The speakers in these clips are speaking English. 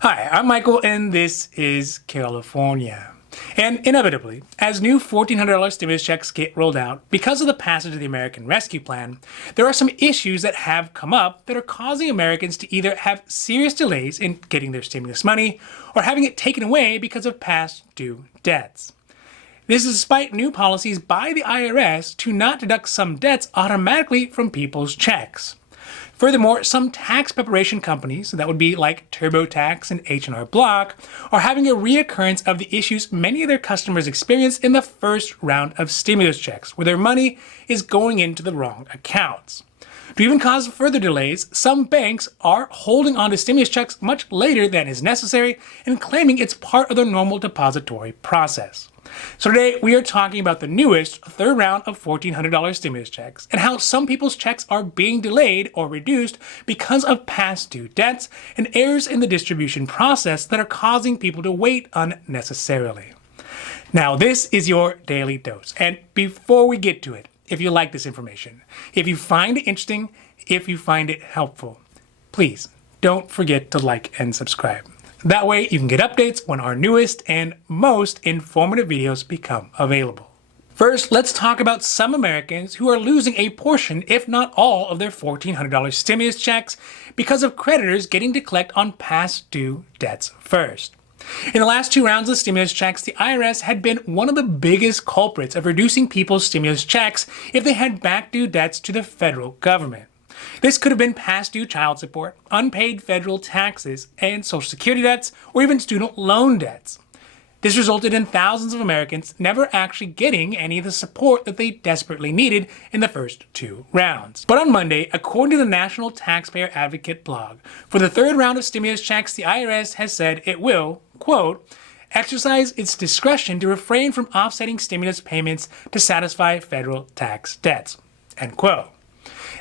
Hi, I'm Michael, and this is California. And inevitably, as new $1,400 stimulus checks get rolled out, because of the passage of the American Rescue Plan, there are some issues that have come up that are causing Americans to either have serious delays in getting their stimulus money or having it taken away because of past due debts. This is despite new policies by the IRS to not deduct some debts automatically from people's checks. Furthermore, some tax preparation companies, that would be like TurboTax and H&R Block, are having a reoccurrence of the issues many of their customers experienced in the first round of stimulus checks, where their money is going into the wrong accounts. To even cause further delays, some banks are holding on to stimulus checks much later than is necessary and claiming it's part of their normal depository process. So today we are talking about the newest third round of $1,400 stimulus checks and how some people's checks are being delayed or reduced because of past due debts and errors in the distribution process that are causing people to wait unnecessarily. Now this is your daily dose, and before we get to it, if you like this information, if you find it interesting, if you find it helpful, please don't forget to like and subscribe. That way you can get updates when our newest and most informative videos become available. First, let's talk about some Americans who are losing a portion, if not all, of their $1,400 stimulus checks because of creditors getting to collect on past due debts first. In the last two rounds of stimulus checks, the IRS had been one of the biggest culprits of reducing people's stimulus checks if they had back due debts to the federal government. This could have been past due child support, unpaid federal taxes, and Social Security debts, or even student loan debts. This resulted in thousands of Americans never actually getting any of the support that they desperately needed in the first two rounds. But on Monday, according to the National Taxpayer Advocate blog, for the third round of stimulus checks, the IRS has said it will, quote, exercise its discretion to refrain from offsetting stimulus payments to satisfy federal tax debts, end quote.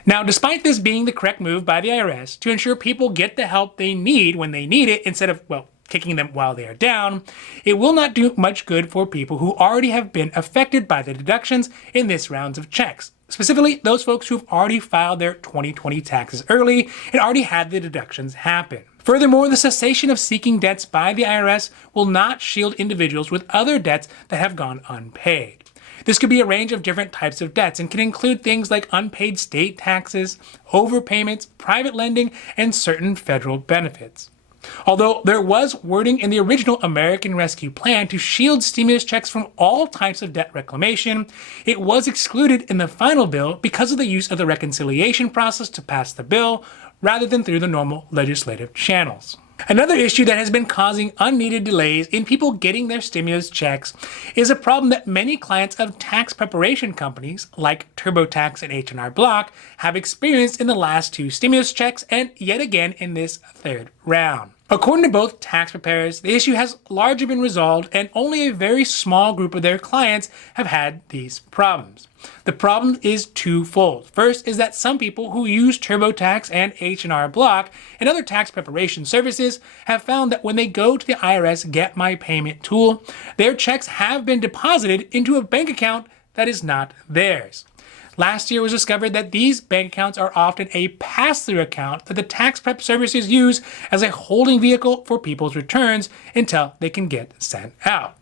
Now, despite this being the correct move by the IRS to ensure people get the help they need when they need it instead of, kicking them while they are down, it will not do much good for people who already have been affected by the deductions in this round of checks. Specifically, those folks who've already filed their 2020 taxes early and already had the deductions happen. Furthermore, the cessation of seeking debts by the IRS will not shield individuals with other debts that have gone unpaid. This could be a range of different types of debts and can include things like unpaid state taxes, overpayments, private lending, and certain federal benefits. Although there was wording in the original American Rescue Plan to shield stimulus checks from all types of debt reclamation, it was excluded in the final bill because of the use of the reconciliation process to pass the bill rather than through the normal legislative channels. Another issue that has been causing unneeded delays in people getting their stimulus checks is a problem that many clients of tax preparation companies like TurboTax and H&R Block have experienced in the last two stimulus checks and yet again in this third round. According to both tax preparers, the issue has largely been resolved and only a very small group of their clients have had these problems. The problem is twofold. First is that some people who use TurboTax and H&R Block and other tax preparation services have found that when they go to the IRS Get My Payment tool, their checks have been deposited into a bank account that is not theirs. Last year it was discovered that these bank accounts are often a pass-through account that the tax prep services use as a holding vehicle for people's returns until they can get sent out.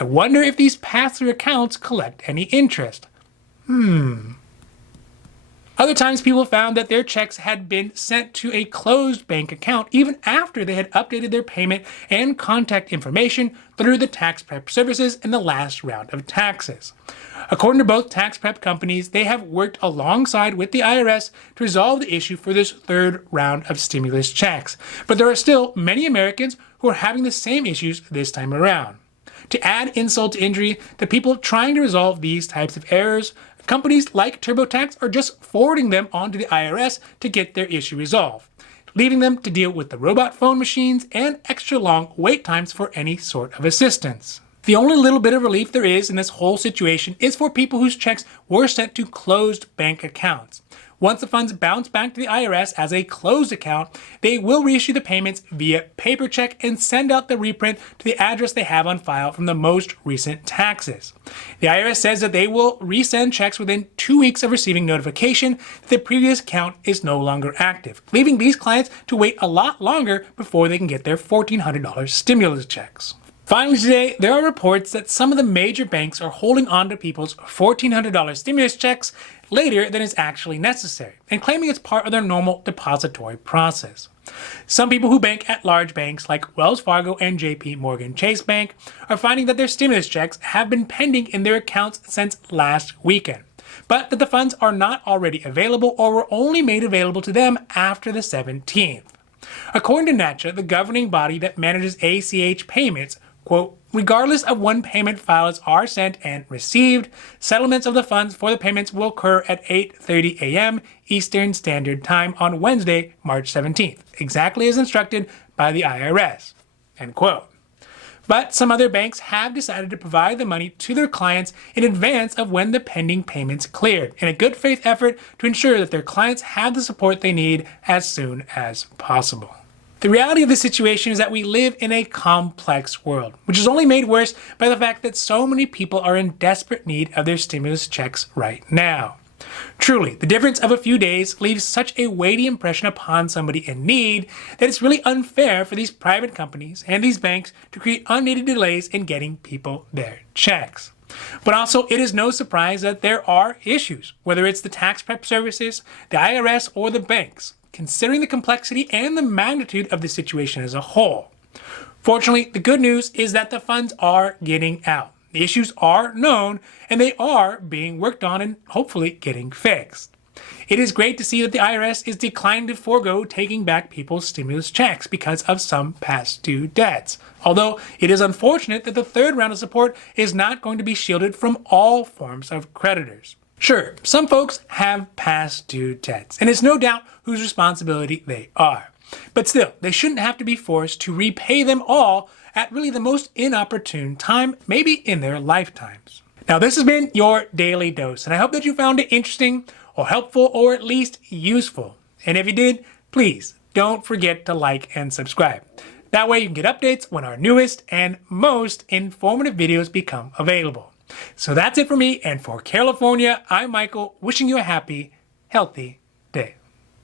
I wonder if these pass-through accounts collect any interest. Other times people found that their checks had been sent to a closed bank account even after they had updated their payment and contact information through the tax prep services in the last round of taxes. According to both tax prep companies, they have worked alongside with the IRS to resolve the issue for this third round of stimulus checks. But there are still many Americans who are having the same issues this time around. To add insult to injury, the people trying to resolve these types of errors, companies like TurboTax are just forwarding them onto the IRS to get their issue resolved, leaving them to deal with the robot phone machines and extra long wait times for any sort of assistance. The only little bit of relief there is in this whole situation is for people whose checks were sent to closed bank accounts. Once the funds bounce back to the IRS as a closed account, they will reissue the payments via paper check and send out the reprint to the address they have on file from the most recent taxes. The IRS says that they will resend checks within 2 weeks of receiving notification that the previous account is no longer active, leaving these clients to wait a lot longer before they can get their $1,400 stimulus checks. Finally today, there are reports that some of the major banks are holding on to people's $1,400 stimulus checks later than is actually necessary, and claiming it's part of their normal depository process. Some people who bank at large banks like Wells Fargo and JP Morgan Chase Bank are finding that their stimulus checks have been pending in their accounts since last weekend, but that the funds are not already available or were only made available to them after the 17th. According to NACHA, the governing body that manages ACH payments, quote, regardless of when payment files are sent and received, settlements of the funds for the payments will occur at 8:30 a.m. Eastern Standard Time on Wednesday, March 17th, exactly as instructed by the IRS, end quote. But some other banks have decided to provide the money to their clients in advance of when the pending payments cleared, in a good faith effort to ensure that their clients have the support they need as soon as possible. The reality of the situation is that we live in a complex world, which is only made worse by the fact that so many people are in desperate need of their stimulus checks right now. Truly, the difference of a few days leaves such a weighty impression upon somebody in need that it's really unfair for these private companies and these banks to create unneeded delays in getting people their checks. But also, it is no surprise that there are issues, whether it's the tax prep services, the IRS, or the banks, considering the complexity and the magnitude of the situation as a whole. Fortunately, the good news is that the funds are getting out. The issues are known, and they are being worked on and hopefully getting fixed. It is great to see that the IRS is declining to forego taking back people's stimulus checks because of some past due debts. Although it is unfortunate that the third round of support is not going to be shielded from all forms of creditors. Sure, some folks have past due debts, and it's no doubt whose responsibility they are. But still, they shouldn't have to be forced to repay them all at really the most inopportune time, maybe in their lifetimes. Now, this has been your Daily Dose, and I hope that you found it interesting or helpful or at least useful. And if you did, please don't forget to like and subscribe. That way you can get updates when our newest and most informative videos become available. So that's it for me, and for California, I'm Michael, wishing you a happy, healthy day.